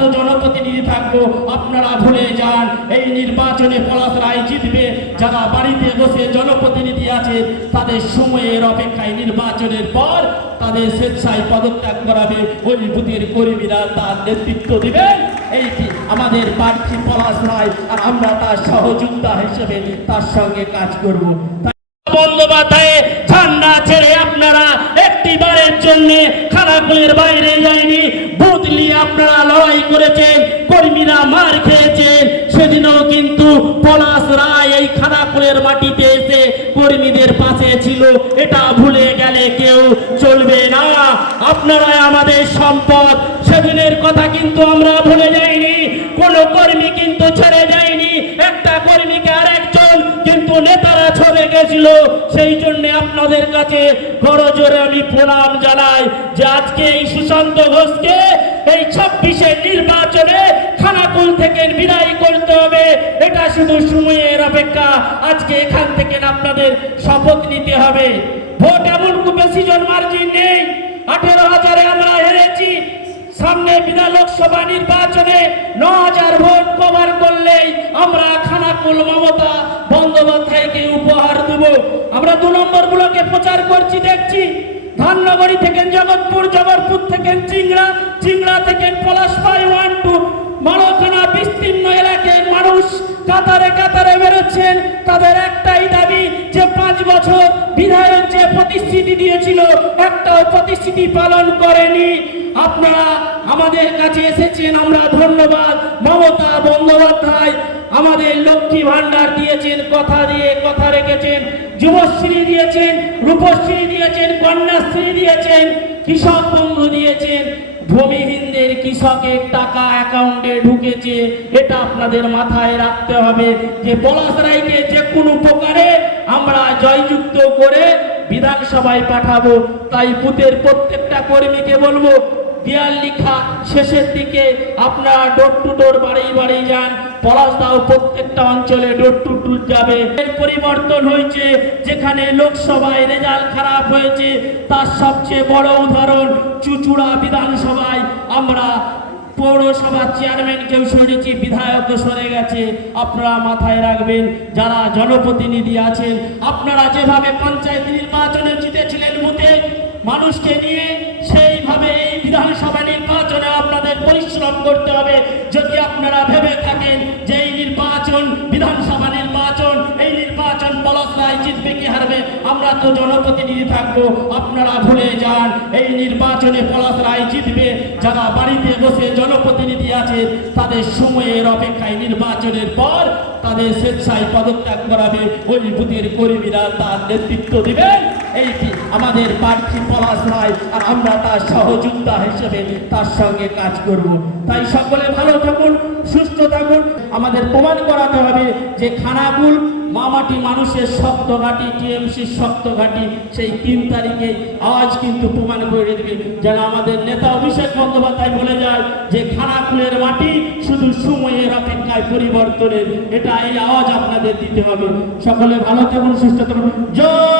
তো জনপ্রতিনিধি থাকবো, আপনারা ভুলে যান এই নির্বাচনে পলাশ রায় জিতবে। যারা বাড়িতে বসে জনপ্রতিনিধি আছে তাদের সময়ের অপেক্ষায় নির্বাচনের পর তাদের স্বেচ্ছায় পদত্যাগ করাবে, ওই বুথের কর্মীরা তার নেতৃত্ব দিবেন। এইটি আমাদের প্রার্থী পলাশ রায়, আর আমরা তার সহযোদ্ধা হিসেবে তার সঙ্গে কাজ করব। বন্দ্যোপাধ্যায় ঝান্ডা ছেড়ে আপনারা একটি বারের জন্য খানাকুলের বাইরে যায়নি, বুথ নিয়ে আপনারা লড়াই করেছেন, কর্মীরা মার খেয়েছেন। সেদিনও কিন্তু পলাশ রায় এই খানাকুলের মাটিতে এসে কর্মীদের পাশে ছিল, এটা ভুলে গেলে কেউ চলবে না। আপনারাই আমাদের সম্পদ, সেদিনের কথা কিন্তু আমরা ভুলে যাইনি। কোন কর্মী কিন্তু ছেড়ে যায়নি, একটা কর্মীকে আরেকজন কিন্তু নেতারা ছড়ে গেছিল। সেই জন্য আপনাদের কাছে বড় জোরে আমি প্রণাম জানাই যে আজকে এই সুশান্ত ঘোষকে এই 26-এর নির্বাচনে খানাকুল থেকে বিদায় করতে হবে। এটা শুধু সময়ের অপেক্ষা। আজকে এখান থেকে আপনাদের শপথ নিতে হবে। ভোট এমন খুব বেশি জন মার্জিন নেই, 18,000-এ আমরা হেরেছি। সামনে বিধান লোকসভা নির্বাচনে 9,000 ভোট কভার করলেই আমরা খানাকুল মমতা বন্দ্যোপাধ্যায়কে উপহার দেব। আমরা 2 নম্বর ব্লকে প্রচার করছি, দেখছি ধাননগরী থেকে জগৎপুর, জগৎপুর থেকে চিংড়া থেকে পলাশপাড়ি 1 2 মালখানা বিস্তীর্ণ এলাকার মানুষ কাতারে কাতারে বেরোচ্ছেন। তাদের একটাই দাবি যে 5 বছর বিধায়ক যে প্রতিশ্রুতি দিয়েছিল একটাও প্রতিশ্রুতি পালন করেনি। আপনারা আমাদের কাছে এসেছেন, আমরা ধন্যবাদ। মমতা বন্দ্যোপাধ্যায় আমাদের লক্ষ্মী ভান্ডার দিয়েছেন, কথা দিয়ে কথা রেখেছেন, যুবশ্রী দিয়েছেন, রূপশ্রী দিয়েছেন, কন্যাশ্রী দিয়েছেন, কৃষক বন্ধু দিয়েছেন। ভূমিহীনদের কৃষকের টাকা অ্যাকাউন্টে ঢুকেছে, এটা আপনাদের মাথায় রাখতে হবে যে পলাশ রায়কে যে কোনো প্রকারে আমরা জয়যুক্ত করে বিধানসভায় পাঠাবো। তাই বুথের প্রত্যেকটা কর্মীকে বলবো, দেয়াল লিখা শেষের দিকে আপনারা ডোর টু ডোর বাড়ি বাড়ি যান। পলাশদাও প্রত্যেকটা অঞ্চলে ডোর টু ডোর যাবে। পরিবর্তন হয়েছে, যেখানে লোকসভায় রেজাল্ট খারাপ হয়েছে তার সবচেয়ে বড় উদাহরণ চুচুড়া বিধানসভায় আমরা পৌরসভার চেয়ারম্যানকেও সরেছি, বিধায়কও সরে গেছে। আপনারা মাথায় রাখবেন, যারা জনপ্রতিনিধি আছেন, আপনারা যেভাবে পঞ্চায়েত নির্বাচনে জিতেছিলেন বুথে মানুষকে নিয়ে, সেইভাবে এই বিধানসভা নির্বাচনে আপনাদের পরিশ্রম করতে হবে। যদি আপনারা ভেবে থাকেন যে এই নির্বাচন বিধানসভা নির্বাচন, এই নির্বাচন পলাশ রায় জিতবে কি হারবে, আমরা তো জনপ্রতিনিধি থাকবো, আপনারা ভুলে যান এই নির্বাচনে পলাশ রায় জিতবে। যারা বাড়িতে বসে জনপ্রতিনিধি আছে তাদের সময়ের অপেক্ষায় নির্বাচনের পর তাদের স্বেচ্ছায় পদত্যাগ করাবে, ওই বুথের কর্মীরা তার নেতৃত্ব দিবেন। এইটি আমাদের প্রার্থী পলাশ রায়, আর আমরা তার সহযোদ্ধা হিসেবে তার সঙ্গে কাজ করব। তাই সকলে ভালো থাকুন, সুস্থ থাকুন। আমাদের প্রমাণ করাতে হবে যে খানাকুল মামাটি মানুষের শক্ত ঘাঁটি, টিএমসির শক্ত ঘাঁটি। সেই 3 তারিখে আওয়াজ কিন্তু প্রমাণ করে দেবে, যেন আমাদের নেতা অভিষেক বন্দ্যোপাধ্যায় বলে যায় যে খানাকুলের মাটি শুধু সময়ের অপেক্ষায় পরিবর্তনের। এটা এই আওয়াজ আপনাদের দিতে হবে। সকলে ভালো থাকুন, সুস্থ থাকুন। জয়